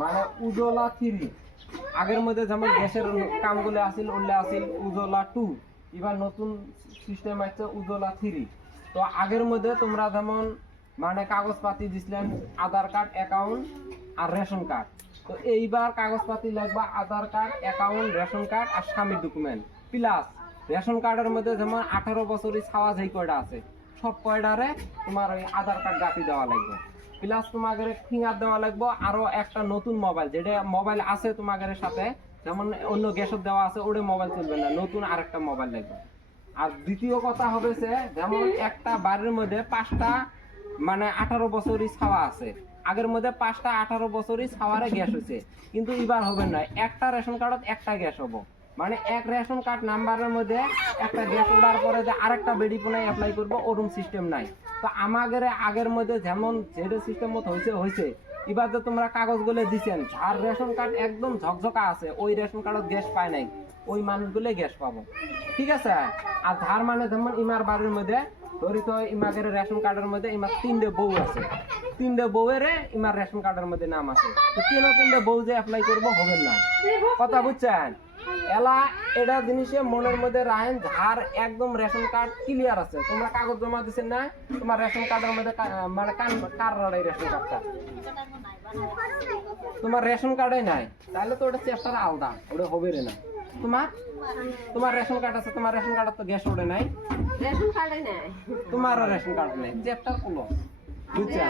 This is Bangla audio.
মানে উজলা 3 আগের মধ্যে যেমন গ্যাসের কামগুলো আসিল ওগুলো আসিল উজলা 2 এবার নতুন সিস্টেম আছে উজলা 3। তো আগের মধ্যে তোমরা যেমন মানে কাগজপাতি দিছিলেন আধার কার্ড অ্যাকাউন্ট আর রেশন কার্ড। তো এইবার কাগজপাতি লাগবে আধার কার্ড অ্যাকাউন্ট রেশন কার্ড আর স্বামীর ডকুমেন্ট প্লাস রেশন কার্ডের মধ্যে যেমন 18 বছরের ছাওয়া যেই কয়টা আছে সব কয়টারে তোমার ওই আধার কার্ড গাঁথি দেওয়া লাগবে প্লাস তোমাদের ফিঙ্গার দেওয়া লাগবে আরো একটা নতুন মোবাইল যেটা মোবাইল আছে তোমাদের সাথে যেমন অন্য গ্যাসের দেওয়া আছে ওটা মোবাইল চলবে না নতুন আরেকটা মোবাইল লাগবে। আর দ্বিতীয় কথা হবে যেমন একটা বাড়ির মধ্যে 5টা মানে 18 বছরই ছাওয়া আছে আগের মধ্যে 5টা 18 বছরই ছাওয়ারে গ্যাস হয়েছে কিন্তু এবার হবে না একটা রেশন কার্ডত একটা গ্যাস হবো মানে এক রেশন কার্ড নাম্বারের মধ্যে একটা গ্যাস ওঠার পরে যে আরেকটা বেডি পুনায় অ্যাপ্লাই করবো ওরকম সিস্টেম নাই। তো আমাদের আগের মধ্যে যেমন যেটা সিস্টেম মতো হয়েছে এবার তো তোমরা কাগজগুলো দিচ্ছেন আর রেশন কার্ড একদম ঝকঝকা আছে ওই রেশন কার্ডত গ্যাস পায় নাই ওই মানুষগুলো গ্যাস পাবো ঠিক আছে। আর ধার মানে যেমন ইমার বাড়ির মধ্যে ধরি তো ইমাগের রেশন কার্ডের মধ্যে ইমার 3টে বউ আছে 3টে বউয়ের ইমার রেশন কার্ডের মধ্যে নাম আছে তো 3টে বউ যে অ্যাপ্লাই করবো হবে না কথা বুঝছেন এলা এটা জিনিসে মনের মধ্যে রাখেন যার একদম রেশন কার্ড ক্লিয়ার আছে তোমরা কাগজ জমা দিচ্ছেন না তোমার রেশন কার্ডের মধ্যে মানে কার রেশন কার্ডটা তোমার রেশন কার্ডে নাই তাহলে তো ওটা চ্যাপ্টার আলাদা ওটা হবে না। তোমার রেশন কার্ড আছে তোমার রেশন কার্ড তো গ্যাস ওঠে নাই রেশন কার্ডে নাই তোমার রেশন কার্ড নেই চ্যাপ্টার ক্লোজ বুঝছেন।